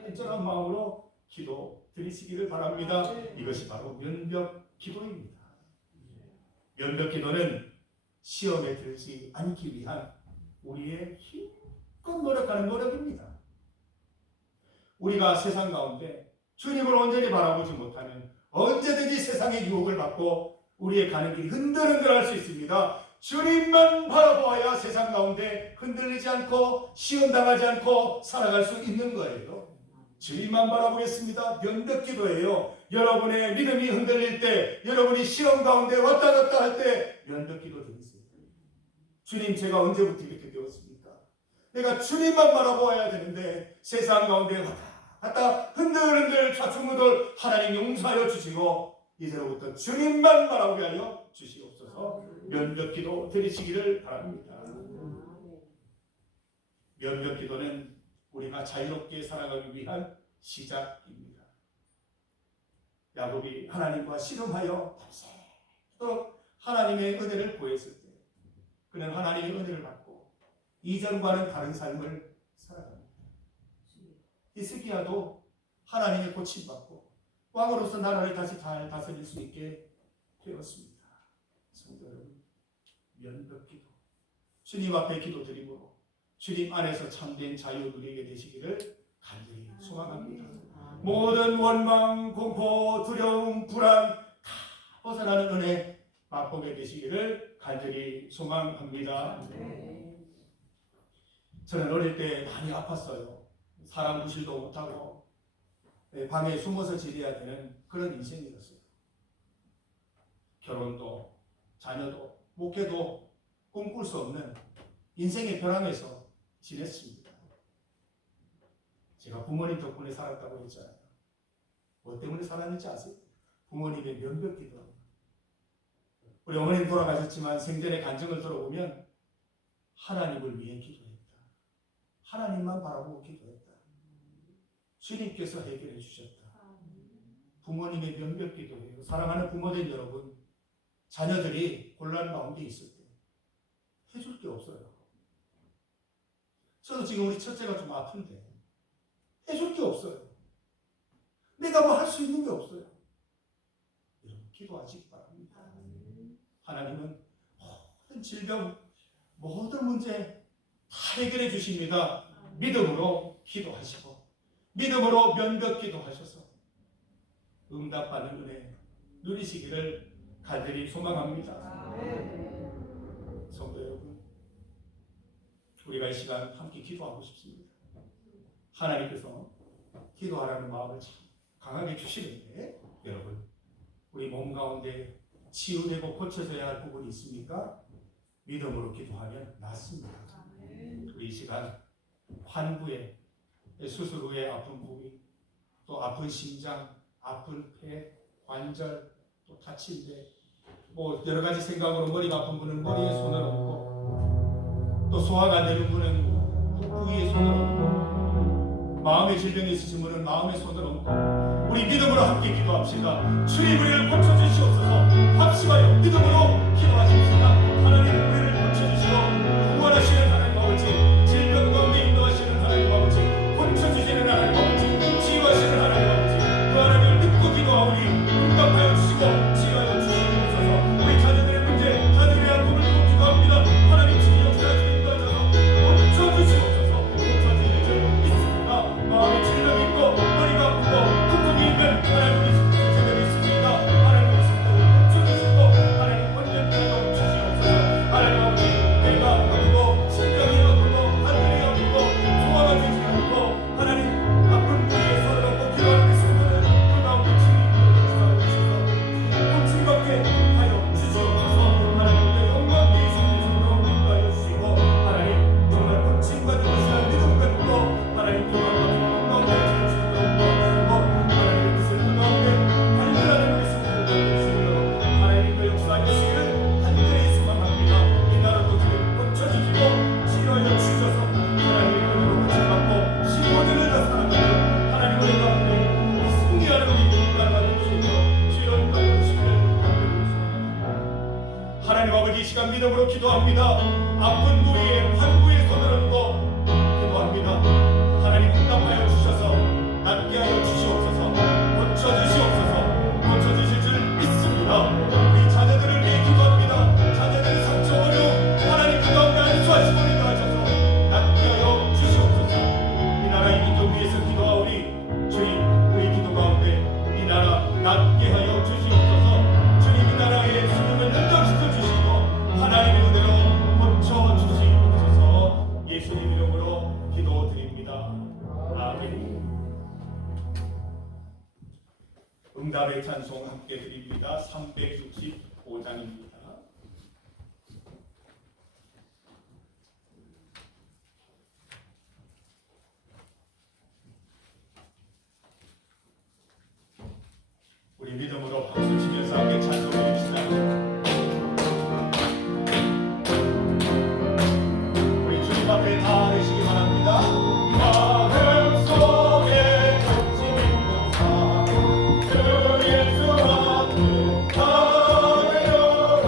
간절한 마음으로 기도 드리시기를 바랍니다. 이것이 바로 면벽 기도입니다. 면벽 기도는 시험에 들지 않기 위한 우리의 힘껏 노력하는 노력입니다. 우리가 세상 가운데 주님을 온전히 바라보지 못하면 언제든지 세상의 유혹을 받고 우리의 가는 길이 흔들흔들할 수 있습니다. 주님만 바라보아야 세상 가운데 흔들리지 않고 시험당하지 않고 살아갈 수 있는 거예요. 주님만 바라보겠습니다. 면벽기도예요. 여러분의 믿음이 흔들릴 때, 여러분이 시험 가운데 왔다 갔다 할 때 면벽기도 드리세요. 주님, 제가 언제부터 이렇게 되었습니까? 내가 주님만 바라보아야 되는데 세상 가운데 왔다 갔다 흔들흔들 좌충우돌 하나님 용서하여 주시고 이제로부터 주님만 바라보게 하여 주시옵소서. 면벽기도 드리시기를 바랍니다. 면벽기도는 우리가 자유롭게 살아가기 위한 시작입니다. 야곱이 하나님과 씨름하여 밤새도록 하나님의 은혜를 구했을 때 그는 하나님의 은혜를 받고 이전과는 다른 삶을 살아갑니다. 히스기야도 하나님의 고침받고 왕으로서 나라를 다시 잘 다스릴 수 있게 되었습니다. 성도 여러분, 면벽기도, 주님 앞에 기도드림으로 주님 안에서 참된 자유 누리게 되시기를 간절히 소망합니다. 모든 원망, 공포, 두려움, 불안 다 벗어나는 은혜 맛보게 되시기를 간절히 소망합니다. 저는 어릴 때 많이 아팠어요. 사람 구실도 못하고 방에 숨어서 지내야 되는 그런 인생이었어요. 결혼도 자녀도 목회도 꿈꿀 수 없는 인생의 벼랑에서 지냈습니다. 제가 부모님 덕분에 살았다고 했잖아요. 뭐 때문에 살았는지 아세요? 부모님의 면벽기도. 우리 어머님 돌아가셨지만 생전의 간증을 들어보면 하나님을 위해 기도했다. 하나님만 바라보고 기도했다. 주님께서 해결해 주셨다. 부모님의 면벽기도예요. 사랑하는 부모님 여러분, 자녀들이 곤란 가운데 있을 때 해줄 게 없어요. 저도 지금 우리 첫째가 좀 아픈데 해줄 게 없어요. 내가 뭐 할 수 있는 게 없어요. 여러분 기도하시기 바랍니다. 하나님은 모든 질병, 모든 문제 다 해결해 주십니다. 믿음으로 기도하시고 믿음으로 면벽 기도하셔서 응답받는 은혜 누리시기를 간절히 소망합니다. 성도 여러분, 우리가 이 시간 함께 기도하고 싶습니다. 하나님께서 기도하라는 마음을 참 강하게 주시는데, 여러분 우리 몸 가운데 치유되고 고쳐져야 할 부분이 있습니까? 믿음으로 기도하면 낫습니다. 우리 이 시간 환부에, 수술 후에 아픈 부위, 또 아픈 심장, 아픈 폐, 관절, 또 다친 데, 뭐 여러 가지 생각으로 머리가 아픈 분은 머리에 손을 얹고, 또 소화가 안 되는 분은 부위에 손을 얹고, 마음의 질병이 있으신 분은 마음에 손을 얹고, 우리 믿음으로 함께 기도합시다. 주님 우리를 고쳐주시옵소서. 합심하여 믿음으로 기도하십시다. 하나님 우리를 고쳐주시고 구원하시는 하나님 아버지, 질병 가운데 인도하시는 하나님 아버지, 고쳐주시는 하나님 아버지, 치유하시는 하나님 아버지, 그 하나님을 믿고 기도하오니 응답하여 주시고 치유하여 주시옵소서. 우리 자녀들의 문제, 자녀들의 아픔을 두고 기도합니다. 하나님 주님 역사 주님도 하셔서 고쳐주시옵소서. 고쳐주실 줄 믿습니다. 마음에 질병이 있고 머리가 아프고 두통이 있는 하나님 우리 자녀들이 있습니다. 하나님 우리 성도를 고쳐주시고 하나님 권면하여 주시옵소서. 하나님 아버지, 내가 아프고 심장이 아프고 하늘이 아프고 소화가 되지 않고 하나님 아픈 부위에 손을 얹고 기도하는 우리 성도들 그 가운데 주님께서 역사하셔서 고침받게 하여 주시옵소서. 하나님 내 영광 되시는 성도로 인도하여 주시고 하나님 정말 고침받은 것이라 믿음 갖고 하나님 기도하는 가운데 주시옵소서. 하나님 뜻을 그 가운데 발견하는 우리 성도들 되시도록 하나님의 역사해 주시기를 간절히 소망합니다. 이 나라도 주님 고쳐주시고 치료하여 주셔서 하나님의 이름으로 고침받고 15년을 더 살아가는 하나님 우리 가운데 승리하는 우리 나라가 되시도록 주여 인도하여 주시기를 간절히 소망합니다. 하나님 아버지, 이 시간 믿음으로 기도합니다. 아픈 부위에 환부에 손을 얹고 기도합니다. 하나님 응답하여 주셔서 낫게 하여 주시옵소서. 고쳐주시옵소서. 고쳐주실 줄 믿습니다. 우리 자녀들을 위해 기도합니다. 자녀들의 상처 어려움 하나님 그 가운데 안수하시고 인도하셔서 낫게 하여 주시옵소서. 이 나라 이 민족 위해서 기도하오니 주님 우리 기도 가운데 이 나라 낫게 하여 주시옵소서. 주님 이 나라의 수명을 연장시켜 주시고 하나님의 은혜로 고쳐 주시옵소서. 예수님 이름으로 기도드립니다. 아멘. 응답의 찬송 함께 드립니다. 365장입니다. 우리 믿음으로 박수 치면서 함께 찬송합시다. 우리 주님 앞에 나아가시기 바랍니다. 마음속에 관심 있는 삶 주 예수 앞에 나아가려라.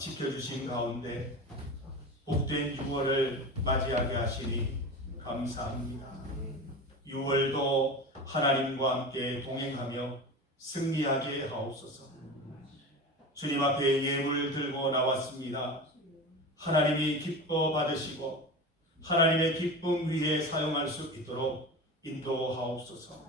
지켜주신 가운데 복된 6월을 맞이하게 하시니 감사합니다. 6월도 하나님과 함께 동행하며 승리하게 하옵소서. 주님 앞에 예물 들고 나왔습니다. 하나님이 기뻐 받으시고 하나님의 기쁨 위에 사용할 수 있도록 인도하옵소서.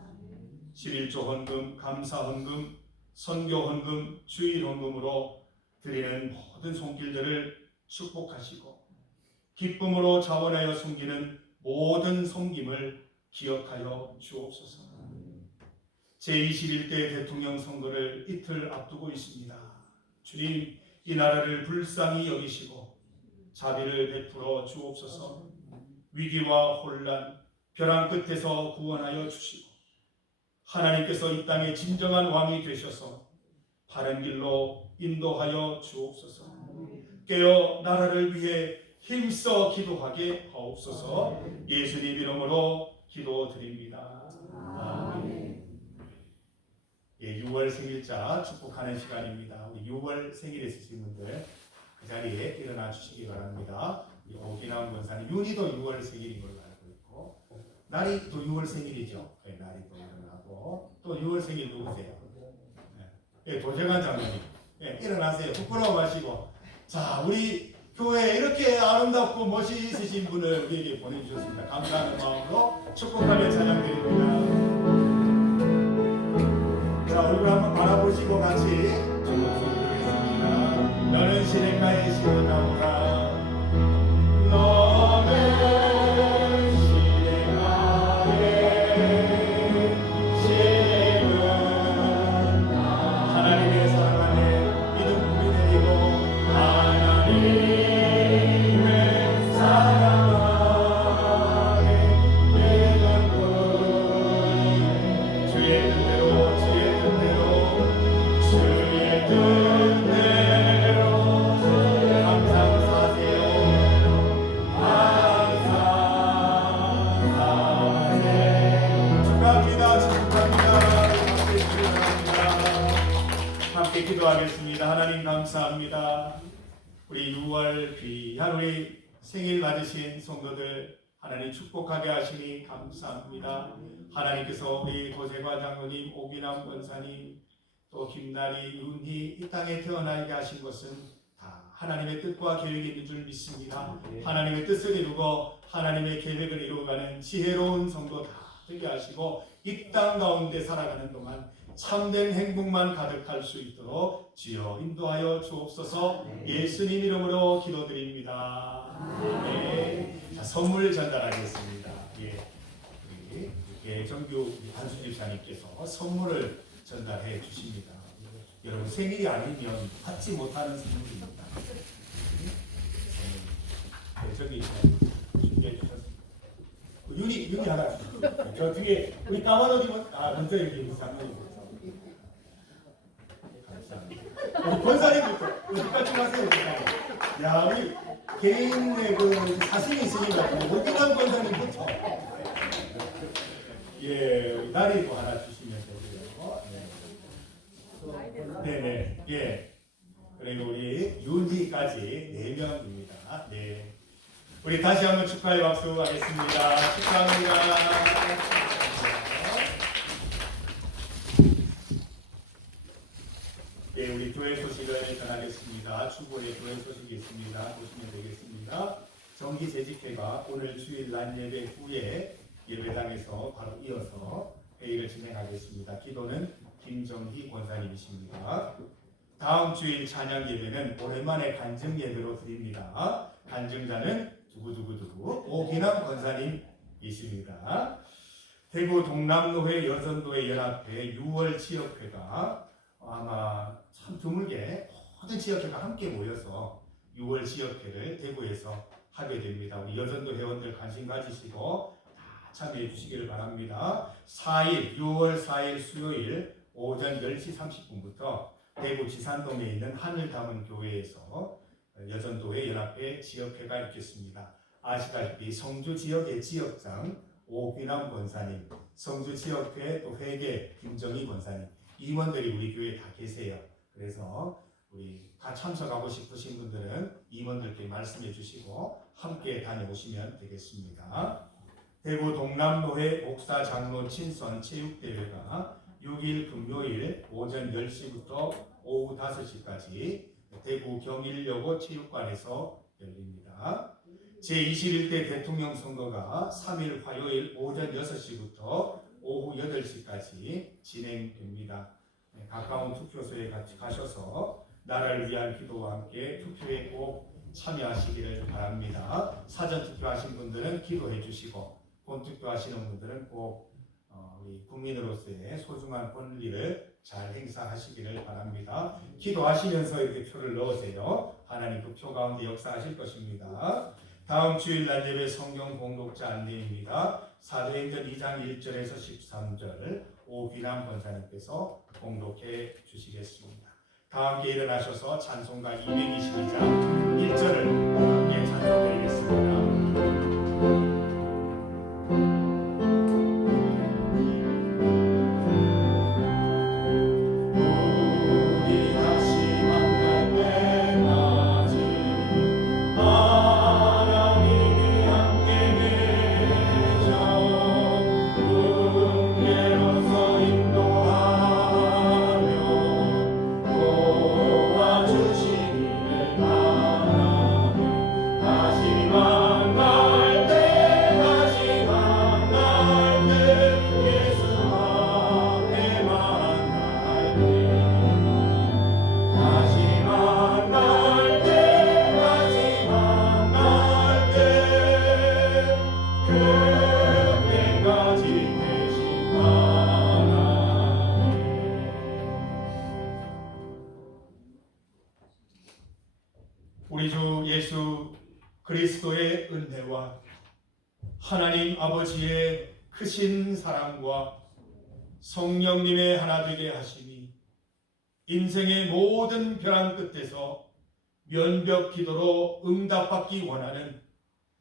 11조 헌금, 감사 헌금, 선교 헌금, 주일 헌금으로 드리는 모든 손길들을 축복하시고 기쁨으로 자원하여 섬기는 모든 섬김을 기억하여 주옵소서. 제21대 대통령 선거를 이틀 앞두고 있습니다. 주님, 이 나라를 불쌍히 여기시고 자비를 베풀어 주옵소서. 위기와 혼란, 벼랑 끝에서 구원하여 주시고 하나님께서 이 땅의 진정한 왕이 되셔서 바른 길로 인도하여 주옵소서. 깨어 나라를 위해 힘써 기도하게 하옵소서. 예수님 이름으로 기도드립니다. 아멘. 6월 생일자 축복하는 시간입니다. 우리 6월 생일 있으신 분들 그 자리에 일어나 주시기 바랍니다. 오기남 권사님 윤희도 6월 생일인 걸로 알고 있고 날이 또 6월 생일이죠. 네, 날이 또 일어나고 또 6월 생일 누구세요? 네, 도재관 장로님. 네, 일어나세요. 부끄러워 마시고. 자, 우리 교회에 이렇게 아름답고 멋이 있으신 분을 우리에게 보내주셨습니다. 감사하는 마음으로 축복하며 찬양드립니다. 자, 얼굴 한번 바라보시고 같이 축복 소개드리겠습니다. 너는 시냇가에 시원하오라. 너는 시냇가에 시냇은 하나님의 사랑 안에 믿음 뿌리 내리고 하나님의 사랑 안에 믿음 뿌리 주의 뜻대로 주의 뜻대로 항상 사세요. 함께 기도하겠습니다. 하나님 감사합니다. 우리 6월 귀한 우리 생일 맞으신 성도들 하나님 축복하게 하시니 감사합니다. 하나님께서 우리 도재관 장로님, 오기남 권사님, 또 김나리, 윤희 이 땅에 태어나게 하신 것은 다 하나님의 뜻과 계획이 있는 줄 믿습니다. 하나님의 뜻을 이루고 하나님의 계획을 이루어가는 지혜로운 성도 다 되게 하시고 이 땅 가운데 살아가는 동안 참된 행복만 가득할 수 있도록 주여 인도하여 주옵소서. 예수님 이름으로 기도드립니다. 네. 자, 선물 전달하겠습니다. 우리 정규 한수 집사님께서 선물을 전달해 주십니다. 여러분 생일이 아니면 받지 못하는 선물입니다. 네, 저기 준비해 주셨습니다. 윤이 하나 주십시오. 저 뒤에 우리 까만 옷 입은 먼저 여기 장로님. 우리 권사님부터 어디까지 가세요? 야, 우리 개인의 그 사심이 있으니까 오기남 권사님부터 우리 나리도 하나 주시면 되고요. 네네. 그리고 우리 윤희까지 4명입니다. 네. 우리 다시 한번 축하의 박수 하겠습니다. 축하합니다. 우리 교회 소식을 전하겠습니다. 추구의 교회 소식이 있습니다. 보시면 되겠습니다. 정기 재직회가 오늘 주일 날 예배 후에 예배당에서 바로 이어서 회의를 진행하겠습니다. 기도는 김정희 권사님이십니다. 다음 주일 찬양 예배는 오랜만에 간증 예배로 드립니다. 간증자는 두구두구두구 오기남 권사님이십니다. 대구 동남로회 여전도회 연합회 6월 지역회가 아마 참 드물게 모든 지역회가 함께 모여서 6월 지역회를 대구에서 하게 됩니다. 우리 여전도 회원들 관심 가지시고 다 참여해 주시기를 바랍니다. 6월 4일 수요일 오전 10시 30분부터 대구 지산동에 있는 하늘담은 교회에서 여전도회 연합회 지역회가 있겠습니다. 아시다시피 성주 지역의 지역장 오기남 권사님, 성주 지역회 또 회계 김정희 권사님, 임원들이 우리 교회에 다 계세요. 그래서 우리 다 참석하고 싶으신 분들은 임원들께 말씀해 주시고 함께 다녀오시면 되겠습니다. 대구 동남로회 목사 장로 친선 체육대회가 6일 금요일 오전 10시부터 오후 5시까지 대구 경일여고 체육관에서 열립니다. 제21대 대통령 선거가 3일 화요일 오전 6시부터 오후 8시까지 진행됩니다. 가까운 투표소에 같이 가셔서 나라를 위한 기도와 함께 투표에 꼭 참여하시기를 바랍니다. 사전 투표하신 분들은 기도해 주시고 본 투표하시는 분들은 꼭 우리 국민으로서의 소중한 권리를 잘 행사하시기를 바랍니다. 기도하시면서 이렇게 표를 넣으세요. 하나님 그 표 가운데 역사하실 것입니다. 다음 주일날 예배 성경 공독자 안내입니다. 사도행전 2장 1절에서 13절 오귀남 권사님께서 공독해 주시겠습니다. 다 함께 일어나셔서 찬송가 222장 1절을 함께 찬송드리겠습니다. 우리 주 예수 그리스도의 은혜와 하나님 아버지의 크신 사랑과 성령님의 하나 되게 하심이 인생의 모든 벼랑 끝에서 면벽 기도로 응답받기 원하는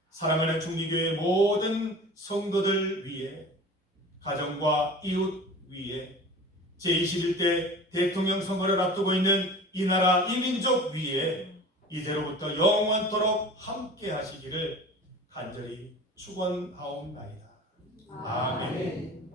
사랑하는 중리교회 모든 성도들 위해 가정과 이웃 위에 제21대 대통령 선거를 앞두고 있는 이 나라 이 민족 위에 이제로부터 영원토록 함께 하시기를 간절히 축원하옵나이다. 아멘.